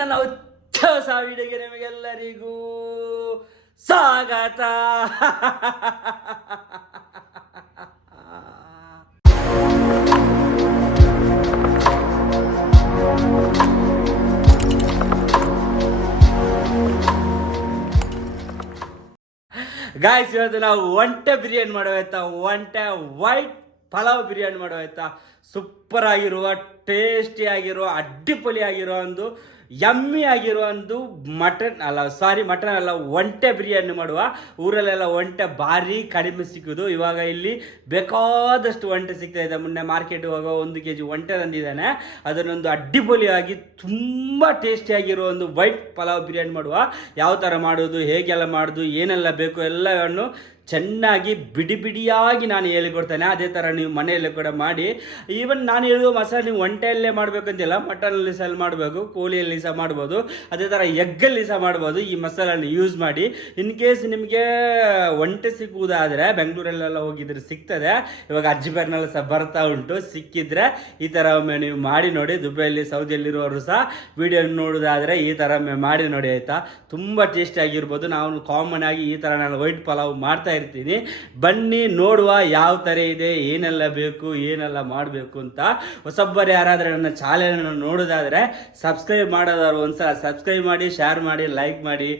ನನ್ನ ಹೊಚ್ಚ ಹೊಸ ವಿಡಿಯೋಗೆ ನಿಮಗೆಲ್ಲರಿಗೂ ಸ್ವಾಗತ. ಗಾಯ್ಸ್ ಇವತ್ತು ನಾವು ಒಂಟೆ ಬಿರಿಯಾನಿ ಮಾಡೋಯ್ತಾ ಒಂಟೆ ವೈಟ್ ಪಲಾವ್ ಬಿರಿಯಾನಿ ಮಾಡೋಯ್ತಾ ಸೂಪರ್ ಆಗಿರುವ ಟೇಸ್ಟಿ ಆಗಿರೋ ಅಡ್ಡಿಪೊಲಿ ಆಗಿರೋ ಒಂದು ಯಮ್ಮಿ ಆಗಿರೋ ಒಂದು ಮಟನ್ ಅಲ್ಲ ಸಾರಿ ಮಟನ್ ಅಲ್ಲ, ಒಂಟೆ ಬಿರಿಯಾನಿ ಮಾಡುವ. ಊರಲ್ಲೆಲ್ಲ ಒಂಟೆ ಭಾರಿ ಕಡಿಮೆ ಸಿಕ್ಕುದು. ಇವಾಗ ಇಲ್ಲಿ ಬೇಕಾದಷ್ಟು ಒಂಟೆ ಸಿಗ್ತಾ ಇದೆ. ಮೊನ್ನೆ ಮಾರ್ಕೆಟ್ ಹೋಗೋ ಒಂದು ಕೆ ಜಿ ಒಂಟೆ ತಂದಿದ್ದಾನೆ. ಅದನ್ನೊಂದು ಅಡ್ಡಿಪೊಲಿಯಾಗಿ ತುಂಬ ಟೇಸ್ಟಿಯಾಗಿರೋ ಒಂದು ವೈಟ್ ಪಲಾವ್ ಬಿರಿಯಾನಿ ಮಾಡುವ. ಯಾವ ಥರ ಮಾಡೋದು, ಹೇಗೆಲ್ಲ ಮಾಡೋದು, ಏನೆಲ್ಲ ಬೇಕು ಎಲ್ಲವನ್ನು ಚೆನ್ನಾಗಿ ಬಿಡಿ ಬಿಡಿಯಾಗಿ ನಾನು ಹೇಳಿಕೊಡ್ತೇನೆ. ಅದೇ ಥರ ನೀವು ಮನೆಯಲ್ಲೇ ಕೂಡ ಮಾಡಿ. ಈವನ್ ನಾನು ಹೇಳುವ ಮಸಾಲೆ ನೀವು ಒಂಟೆಯಲ್ಲೇ ಮಾಡಬೇಕಂತಿಲ್ಲ ಮಟನಲ್ಲಿ ಸಹ ಮಾಡಬೇಕು ಕೋಳಿಯಲ್ಲಿ ಸಹ ಮಾಡ್ಬೋದು. ಅದೇ ಥರ ಎಗ್ಗಲ್ಲಿ ಸಹ ಮಾಡ್ಬೋದು. ಈ ಮಸಾಲನ್ನು ಯೂಸ್ ಮಾಡಿ. ಇನ್ ಕೇಸ್ ನಿಮಗೆ ಒಂಟೆ ಸಿಕ್ಕುವುದಾದರೆ ಬೆಂಗಳೂರಲ್ಲೆಲ್ಲ ಹೋಗಿದ್ರೆ ಸಿಗ್ತದೆ. ಇವಾಗ ಅಜ್ಜಿಬರ್ನೆಲ್ಲ ಸಹ ಬರ್ತಾ ಉಂಟು. ಸಿಕ್ಕಿದ್ರೆ ಈ ಥರ ಒಮ್ಮೆ ನೀವು ಮಾಡಿ ನೋಡಿ. ದುಬೈಯಲ್ಲಿ, ಸೌದಿಯಲ್ಲಿರುವವರು ಸಹ ವಿಡಿಯೋ ನೋಡೋದಾದರೆ ಈ ಥರ ಮಾಡಿ ನೋಡಿ ಆಯಿತಾ. ತುಂಬ ಟೇಸ್ಟಿ ಆಗಿರ್ಬೋದು. ನಾವು ಕಾಮನ್ ಆಗಿ ಈ ಥರ ನಾನು ವೈಟ್ ಪಲಾವ್ ಮಾಡ್ತಾ ಇರ್ತೀನಿ. ಬನ್ನಿ, ನೋಡುವ ಯಾವ ಥರ ಇದೆ, ಏನೆಲ್ಲ ಬೇಕು, ಏನೆಲ್ಲ ಮಾಡಬೇಕು ಅಂತ. ಹೊಸಬ್ಬರು ಯಾರಾದರೂ ನನ್ನ ಚಾನೆಲನ್ನು ನೋಡೋದಾದರೆ ಸಬ್ಸ್ಕ್ರೈಬ್ ಮಾಡೋದವ್ರು ಒಂದ್ಸಲ ಸಬ್ಸ್ಕ್ರೈಬ್ ಮಾಡಿ ಶೇರ್ ಮಾಡಿ ಲೈಕ್ ಮಾಡಿ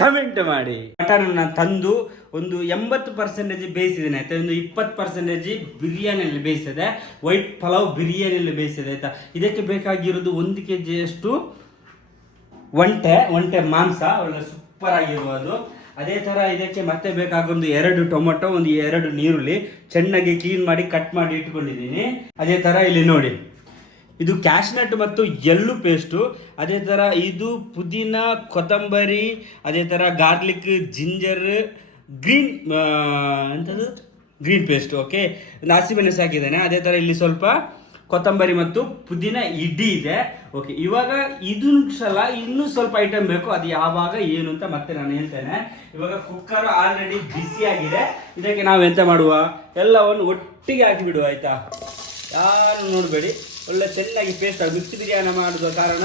ಕಮೆಂಟ್ ಮಾಡಿ. ಮಟನನ್ನು ತಂದು ಒಂದು ಎಂಬತ್ತು ಪರ್ಸೆಂಟೇಜ್ ಬೇಯಿಸಿದ್ದೀನಿ, ಆಯ್ತಾ? ಒಂದು ಇಪ್ಪತ್ತು ಪರ್ಸೆಂಟೇಜ್ ಬಿರಿಯಾನಿಯಲ್ಲಿ ಬೇಯಿಸಿದೆ. ವೈಟ್ ಪಲಾವ್ ಬಿರಿಯಾನಿಯಲ್ಲಿ ಬೇಯಿಸಿದೆ, ಆಯ್ತಾ? ಇದಕ್ಕೆ ಬೇಕಾಗಿರೋದು ಒಂದು ಕೆ ಜಿಯಷ್ಟು ಒಂಟೆ ಒಂಟೆ ಮಾಂಸ, ಒಳ್ಳೆ ಸೂಪರ್ ಆಗಿರುವುದು ಅದೇ ಥರ ಇದಕ್ಕೆ ಮತ್ತೆ ಬೇಕಾಗೊಂದು ಎರಡು ಟೊಮೊಟೊ ಒಂದು ಎರಡು ನೀರುಳ್ಳಿ ಚೆನ್ನಾಗಿ ಕ್ಲೀನ್ ಮಾಡಿ ಕಟ್ ಮಾಡಿ ಇಟ್ಕೊಂಡಿದ್ದೀನಿ. ಅದೇ ಥರ ಇಲ್ಲಿ ನೋಡಿ. ಇದು ಕ್ಯಾಶ್ನಟ್ ಮತ್ತು ಎಳ್ಳು ಪೇಸ್ಟು ಅದೇ ಥರ ಇದು ಪುದೀನ ಕೊತ್ತಂಬರಿ ಅದೇ ಥರ ಗಾರ್ಲಿಕ್ ಜಿಂಜರ್ ಗ್ರೀನ್ ಎಂಥದ್ದು ಗ್ರೀನ್ ಪೇಸ್ಟ್ ಓಕೆ ಒಂದು ಹಸಿಮೆಣಸು ಹಾಕಿದ್ದಾನೆ. ಅದೇ ಥರ ಇಲ್ಲಿ ಸ್ವಲ್ಪ ಕೊತ್ತಂಬರಿ ಮತ್ತು ಪುದೀನ ಇಡ್ಡಿ ಇದೆ. ಓಕೆ ಇವಾಗ ಇದು ಸಲ ಇನ್ನೂ ಸ್ವಲ್ಪ ಐಟಮ್ ಬೇಕು. ಅದು ಯಾವಾಗ, ಏನು ಅಂತ ಮತ್ತೆ ನಾನು ಹೇಳ್ತೇನೆ. ಇವಾಗ ಕುಕ್ಕರ್ ಆಲ್ರೆಡಿ ಬಿಸಿಯಾಗಿದೆ ಇದಕ್ಕೆ ನಾವು ಎಂತ ಮಾಡುವ? ಎಲ್ಲವನ್ನು ಒಟ್ಟಿಗೆ ಹಾಕಿಬಿಡುವ ಆಯ್ತಾ? ಯಾರು ನೋಡಬೇಡಿ. ಒಳ್ಳೆ ಚೆನ್ನಾಗಿ ಪೇಸ್ಟ್ ಆಗಿ ಮಿಕ್ಸ್ ಬಿರಿಯಾನಿ ಮಾಡುವ ಕಾರಣ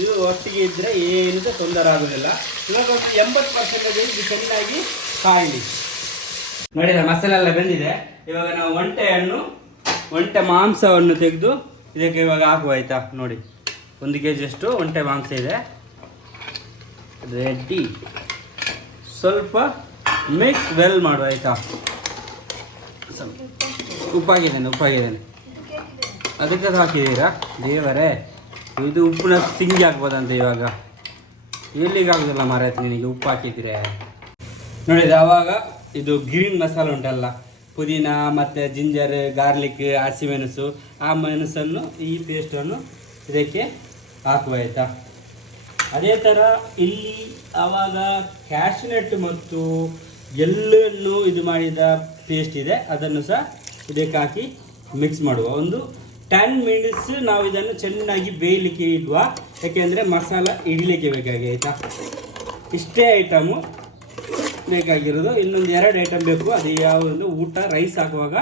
ಇದು ಒಟ್ಟಿಗೆ ಇದ್ದರೆ ಏನು ತೊಂದರೆ ಆಗೋದಿಲ್ಲ. ಇವಾಗ ಒಂದು ಎಂಬತ್ತು ಪರ್ಸೆಂಟೇಜ್ ಇದು ಚೆನ್ನಾಗಿ ಕಾಯಲಿ. ನೋಡಿದ ಮಸಾಲೆ ಎಲ್ಲ ಬೆಂದಿದೆ. ಇವಾಗ ನಾವು ಒಂಟೆಯನ್ನು ಒಂಟೆ ಮಾಂಸವನ್ನು ತೆಗೆದು ಇದಕ್ಕೆ ಇವಾಗ ಹಾಕುವ, ಆಯ್ತಾ? ನೋಡಿ. ಒಂದು ಕೆ ಜಿಯಷ್ಟು ಒಂಟೆ ಮಾಂಸ ಇದೆ. ರೆಡಿ ಸ್ವಲ್ಪ ಮಿಕ್ಸ್ ವೆಲ್ ಮಾಡುವ ಆಯ್ತಾ? ಉಪ್ಪಾಗಿದ್ದೇನೆ ಉಪ್ಪಾಗಿದ್ದೇನೆ. ಅದಕ್ಕೆ ಹಾಕಿದ್ದೀರಾ? ದೇವರೇ, ಇದು ಉಪ್ಪಿನ ಸಿಂಗಿ ಹಾಕ್ಬೋದಂತೆ ಇವಾಗ. ಎಲ್ಲಿಗೆ ಆಗೋದಿಲ್ಲ ಮಾರಾಯ್ತು ನಿನಗೆ ಉಪ್ಪು ಹಾಕಿದ್ರೆ? ನೋಡಿದ ಆವಾಗ ಇದು ಗ್ರೀನ್ ಮಸಾಲ ಉಂಟಲ್ಲ. ಪುದೀನ ಮತ್ತು ಜಿಂಜರ್, ಗಾರ್ಲಿಕ್ ಹಸಿಮೆಣಸು ಆ ಮೆಣಸನ್ನು ಈ ಪೇಸ್ಟನ್ನು ಇದಕ್ಕೆ ಹಾಕುವ ಆಯಿತಾ? ಅದೇ ಥರ ಇಲ್ಲಿ ಆವಾಗ ಕ್ಯಾಶ್ನೆಟ್ ಮತ್ತು ಎಲ್ಲನ್ನು ಇದು ಮಾಡಿದ ಪೇಸ್ಟ್ ಇದೆ. ಅದನ್ನು ಸಹ ಇದಕ್ಕೆ ಹಾಕಿ ಮಿಕ್ಸ್ ಮಾಡುವ. ಒಂದು ಟೆನ್ ಮಿನಿಟ್ಸ್ ನಾವು ಇದನ್ನು ಚೆನ್ನಾಗಿ ಬೇಯಲಿಕ್ಕೆ ಇಡುವ ಯಾಕೆಂದರೆ ಮಸಾಲ ಇಡಲಿಕ್ಕೆ ಬೇಕಾಗಿ ಆಯಿತಾ? ಇಷ್ಟೇ ಐಟಮು ಬೇಕಾಗಿರೋದು. ಇನ್ನೊಂದು ಎರಡು ಐಟಮ್ ಬೇಕು. ಅದು ಯಾವುದು ಊಟ ರೈಸ್ ಹಾಕುವಾಗ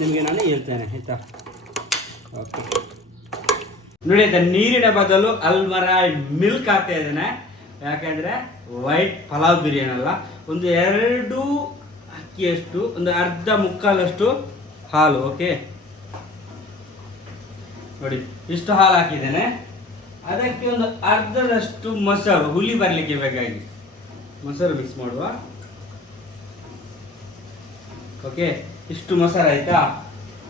ನಿಮಗೆ ನಾನು ಹೇಳ್ತೇನೆ. ಆಯಿತಾ? ಓಕೆ ನೋಡಿ ಆಯ್ತಾ ನೀರಿನ ಬದಲು ಅಲ್ಮರ ಮಿಲ್ಕ್ ಹಾಕ್ತಾ ಇದ್ದೇನೆ. ಯಾಕಂದ್ರೆ ವೈಟ್ ಪಲಾವ್ ಬಿರಿಯಾನಿ ಅಲ್ಲ. ಒಂದು ಎರಡು ಅಕ್ಕಿಯಷ್ಟು, ಒಂದು ಅರ್ಧ ಮುಕ್ಕಾಲಷ್ಟು ಹಾಲು ಓಕೆ ನೋಡಿ, ಇಷ್ಟು ಹಾಲು ಹಾಕಿದ್ದೇನೆ. ಅದಕ್ಕೆ ಒಂದು ಅರ್ಧದಷ್ಟು ಮೊಸರು ಹುಲಿ ಬರಲಿಕ್ಕೆ ಬೇಕಾಗಿ ಮೊಸರು ಮಿಕ್ಸ್ ಮಾಡುವ. ಓಕೆ ಇಷ್ಟು ಮೊಸರು ಆಯ್ತಾ?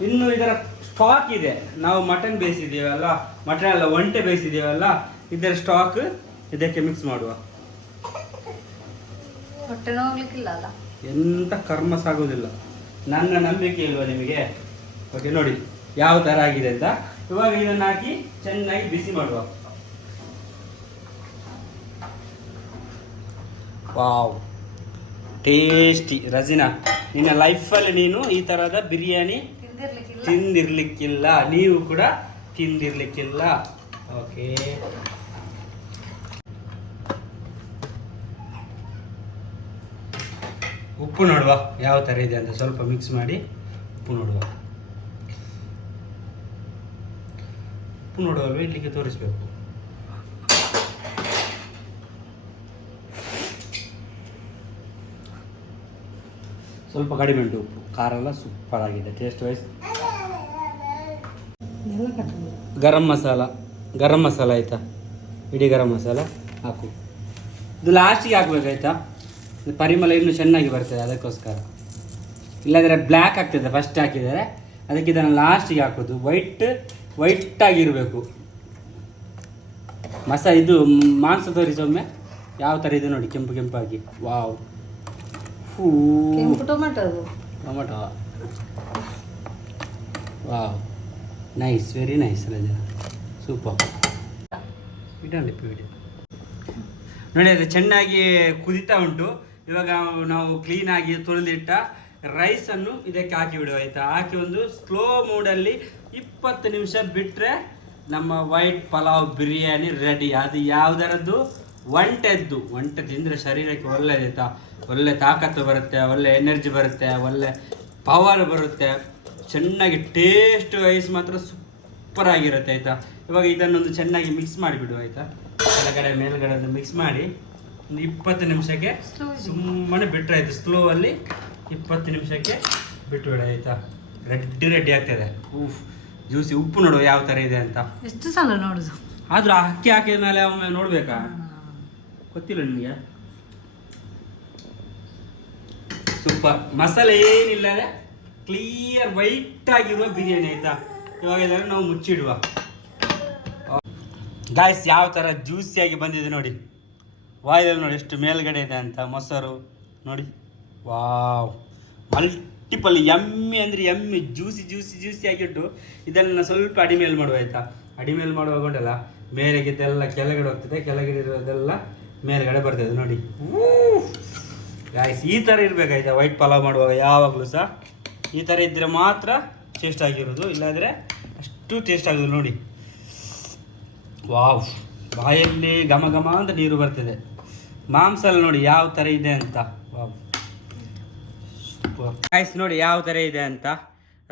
ಇನ್ನು ಇದರ ಸ್ಟಾಕ್ ಇದೆ. ನಾವು ಮಟನ್ ಬೇಯಿಸಿದ್ದೀವಲ್ಲ ಮಟನ್ ಅಲ್ಲ ಒಂಟೆ ಬೇಯಿಸಿದ್ದೀವಲ್ಲ ಇದರ ಸ್ಟಾಕ್ ಇದಕ್ಕೆ ಮಿಕ್ಸ್ ಮಾಡುವ. ಹೊಟ್ಟೆ ನೋಗ್ಲಿಕ್ಕಿಲ್ಲ ಅಲ್ಲ? ಎಂತ ಕರ್ಮ ಸಾಗುವುದಿಲ್ಲ. ನನ್ನ ನಂಬಿಕೆ ಇಲ್ವಾ ನಿಮಗೆ? ಓಕೆ ನೋಡಿ ಯಾವ ಥರ ಆಗಿದೆ ಅಂತ. ಇವಾಗ ಇದನ್ನು ಹಾಕಿ ಚೆನ್ನಾಗಿ ಬಿಸಿ ಮಾಡುವ. ವಾವ್ ಟೇಸ್ಟಿ ರಜಿನಾ ನಿನ್ನ ಲೈಫಲ್ಲಿ ನೀನು ಈ ಥರದ ಬಿರಿಯಾನಿ ತಿಂದಿರ್ಲಿಕ್ಕಿಲ್ಲ. ನೀವು ಕೂಡ ತಿಂದಿರ್ಲಿಕ್ಕಿಲ್ಲ. ಓಕೆ ಉಪ್ಪು ನೋಡುವ. ಯಾವ ಥರ ಇದೆ ಅಂತ ಸ್ವಲ್ಪ ಮಿಕ್ಸ್ ಮಾಡಿ ಉಪ್ಪು ನೋಡುವ. ಉಪ್ಪು ನೋಡುವಲ್ವ? ಇಲ್ಲಿಗೆ ತೋರಿಸ್ಬೇಕು. ಸ್ವಲ್ಪ ಕಡಿಮೆ ಉಂಟು ಉಪ್ಪು. ಖಾರ ಎಲ್ಲ ಸೂಪರ್ ಆಗಿದೆ ಟೇಸ್ಟ್ ವೈಸ್ ಗರಂ ಮಸಾಲ ಗರಂ ಮಸಾಲ ಆಯಿತಾ? ಇಡೀ ಗರಂ ಮಸಾಲ ಹಾಕು. ಇದು ಲಾಸ್ಟಿಗೆ ಹಾಕ್ಬೇಕಾಯ್ತಾ ಇದು ಪರಿಮಳ ಇನ್ನೂ ಚೆನ್ನಾಗಿ ಬರ್ತದೆ ಅದಕ್ಕೋಸ್ಕರ. ಇಲ್ಲಾಂದರೆ ಬ್ಲ್ಯಾಕ್ ಆಗ್ತದೆ ಫಸ್ಟ್ ಹಾಕಿದರೆ. ಅದಕ್ಕೆ ಇದನ್ನು ಲಾಸ್ಟಿಗೆ ಹಾಕೋದು. ವೈಟ್ ವೈಟಾಗಿರಬೇಕು ಮಸ ಇದು ಮಾಂಸ ತೋರಿಸೊಮ್ಮೆ ಯಾವ ಥರ ಇದೆ ನೋಡಿ ಕೆಂಪು ಕೆಂಪಾಗಿ. ವಾವ್ ಕೆಂಪು ಟೊಮೆಟೊ ಅದು. Tomato. Wow. Nice very nice ರಜ. ಸೂಪರ್ ಇಡಲಿ ಪೀಡಿ ನೋಡಿ ಅದು ಚೆನ್ನಾಗಿ ಕುದಿತಾ ಉಂಟು. ಇವಾಗ ನಾವು- ನಾವು ಕ್ಲೀನಾಗಿ ತೊಳೆದಿಟ್ಟ ರೈಸನ್ನು ಇದಕ್ಕೆ ಹಾಕಿ ಬಿಡುವ ಆಯಿತಾ? ಹಾಕಿ ಒಂದು ಸ್ಲೋ ಮೂಡಲ್ಲಿ ಇಪ್ಪತ್ತು ನಿಮಿಷ ಬಿಟ್ಟರೆ ನಮ್ಮ ವೈಟ್ ಪಲಾವ್ ಬಿರಿಯಾನಿ ರೆಡಿ ಅದು ಯಾವುದರದ್ದು? ಒಂಟೆದ್ದು ಒಂಟೆ ತಿಂದರೆ ಶರೀರಕ್ಕೆ ಒಳ್ಳೆದಾಯ್ತಾ ಒಳ್ಳೆ ತಾಕತ್ತು ಬರುತ್ತೆ ಒಳ್ಳೆ ಎನರ್ಜಿ ಬರುತ್ತೆ ಒಳ್ಳೆ ಪವರ್ ಬರುತ್ತೆ. ಚೆನ್ನಾಗಿ ಟೇಸ್ಟ್ ವೈಸ್ ಮಾತ್ರ ಸೂಪರ್ ಆಗಿರುತ್ತೆ ಆಯಿತಾ? ಇವಾಗ ಇದನ್ನೊಂದು ಚೆನ್ನಾಗಿ ಮಿಕ್ಸ್ ಮಾಡಿಬಿಡು ಆಯಿತಾ? ಕೆಳಗಡೆ ಮೇಲ್ಗಡೆ ಮಿಕ್ಸ್ ಮಾಡಿ ಒಂದು ಇಪ್ಪತ್ತು ನಿಮಿಷಕ್ಕೆ ಸುಮ್ಮನೆ ಬಿಟ್ಟರೆ ಆಯಿತು. ಸ್ಲೋವಲ್ಲಿ ಇಪ್ಪತ್ತು ನಿಮಿಷಕ್ಕೆ ಬಿಟ್ಬಿಡ ಆಯಿತಾ? ರೆಡ್ಡಿ ರೆಡ್ಡಿ ಆಗ್ತದೆ. ಉಫ್ ಜ್ಯೂಸಿ ಉಪ್ಪು ನೋಡುವ ಯಾವ ಥರ ಇದೆ ಅಂತ. ಎಷ್ಟು ಸಲ ನೋಡೋದು? ಆದರೂ ಆ ಅಕ್ಕಿ ಹಾಕಿದ ಮೇಲೆ ಒಮ್ಮೆ ನೋಡ್ಬೇಕಾ? ಗೊತ್ತಿಲ್ಲ ನಿಮಗೆ. ಸೂಪರ್ ಮಸಾಲೆ ಏನಿಲ್ಲ ಕ್ಲಿಯರ್ ವೈಟ್ ಆಗಿರುವ ಬಿರಿಯಾನಿ ಆಯ್ತಾ? ಇವಾಗ ಇದನ್ನು ನಾವು ಮುಚ್ಚಿಡುವ. ಗಾಯ್ಸ್ ಯಾವ ಥರ ಜ್ಯೂಸಿಯಾಗಿ ಬಂದಿದೆ ನೋಡಿ. ವಾಯ್ದಲ್ಲಿ ನೋಡಿ ಎಷ್ಟು ಮೇಲ್ಗಡೆ ಇದೆ ಅಂತ, ಮೊಸರು. ನೋಡಿ. ವಾವ್ ಮಲ್ಟಿಪಲ್ ಎಮ್ಮೆ ಅಂದರೆ ಎಮ್ಮೆ ಜ್ಯೂಸಿ ಜ್ಯೂಸಿ ಜ್ಯೂಸಿ ಆಗಿಟ್ಟು ಇದನ್ನು ಸ್ವಲ್ಪ ಅಡಿಮೇಲೆ ಮಾಡುವ, ಆಯಿತಾ? ಅಡಿಮೇಲ್ ಮಾಡುವಾಗ ಉಂಟಲ್ಲ, ಮೇಲೆಗಿದ್ದೆಲ್ಲ ಕೆಳಗಡೆ ಹೋಗ್ತದೆ, ಕೆಳಗಡೆ ಇರೋದೆಲ್ಲ ಮೇಲ್ಗಡೆ ಬರ್ತದೆ ನೋಡಿ. ಗಾಯ್ಸ್ ಈ ಥರ ಇರಬೇಕಾಯ್ತಾ? ವೈಟ್ ಪಲಾವ್ ಮಾಡುವಾಗ ಯಾವಾಗಲೂ ಸಹ ಈ ಥರ ಇದ್ದರೆ ಮಾತ್ರ ಟೇಸ್ಟ್ ಆಗಿರೋದು, ಇಲ್ಲಾಂದರೆ ಅಷ್ಟು ಟೇಸ್ಟ್ ಆಗೋದು ನೋಡಿ. ವಾವ್ ಬಾಯಲ್ಲಿ ಘಮ ಘಮ ಅಂತ ನೀರು ಬರ್ತದೆ. ಮಾಂಸ ಎಲ್ಲ ನೋಡಿ ಯಾವ ಥರ ಇದೆ ಅಂತ. ವಾವ್ ರೈಸ್ ನೋಡಿ ಯಾವ ಥರ ಇದೆ ಅಂತ.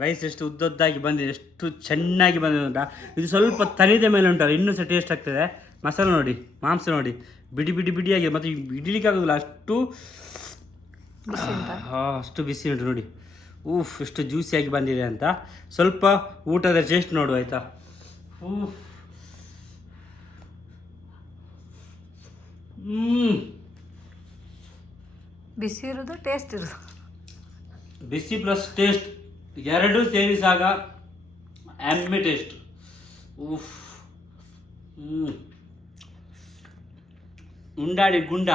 ರೈಸ್ ಎಷ್ಟು ಉದ್ದದ್ದಾಗಿ ಬಂದಿದೆ, ಎಷ್ಟು ಚೆನ್ನಾಗಿ ಬಂದಿದೆ ಅಂತ. ಇದು ಸ್ವಲ್ಪ ತನಿದ ಮೇಲೆ ಉಂಟಲ್ಲ, ಇನ್ನೂ ಸಹ ಟೇಸ್ಟ್ ಆಗ್ತದೆ. ಮಸಾಲೆ ನೋಡಿ, ಮಾಂಸ ನೋಡಿ. ಬಿಡಿ ಬಿಡಿ ಬಿಡಿಯಾಗಿದೆ ಮತ್ತು ಇಡ್ಲಿಕ್ಕೆ ಆಗೋದಿಲ್ಲ. ಅಷ್ಟು ಅಷ್ಟು ಬಿಸಿ ಉಂಟು ನೋಡಿ. ಊಫ್ ಎಷ್ಟು ಜ್ಯೂಸಿಯಾಗಿ ಬಂದಿದೆ ಅಂತ. ಸ್ವಲ್ಪ ಊಟದ ಟೇಸ್ಟ್ ನೋಡು ಆಯಿತಾ? ಊಫ್. ಹ್ಞೂ ಬಿಸಿ ಇರೋದು ಟೇಸ್ಟ್ ಇರೋದು. ಬಿಸಿ ಪ್ಲಸ್ ಟೇಸ್ಟ್ ಎರಡೂ ಸೇರಿಸಾಗ ಎಮ್ಮೆ ಟೇಸ್ಟ್ ಉಫ್ ಹ್ಮ್. ಉಂಡಾಡಿ ಗುಂಡ.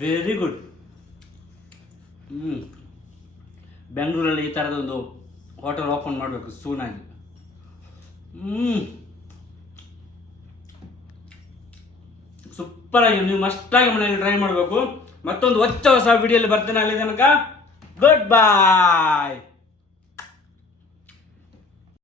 ವೆರಿ ಗುಡ್ ಹ್ಞೂ ಬೆಂಗಳೂರಲ್ಲಿ ಈ ಥರದೊಂದು ಹೋಟೆಲ್ ಓಪನ್ ಮಾಡಬೇಕು ಸೂನಾಗಿ ಹ್ಞೂ ಸೂಪರ್ ಆಗಿ ನೀವು ಮಸ್ಟಾಗಿ ಮನೆಯಲ್ಲಿ ಟ್ರೈ ಮಾಡಬೇಕು. ಮತ್ತೊಂದು ಹೊಚ್ಚ ಹೊಸ ವಿಡಿಯೋಲಿ ಬರ್ತೇನೆ. ಅಲ್ಲಿ ತನಕ ಗುಡ್ ಬಾಯ್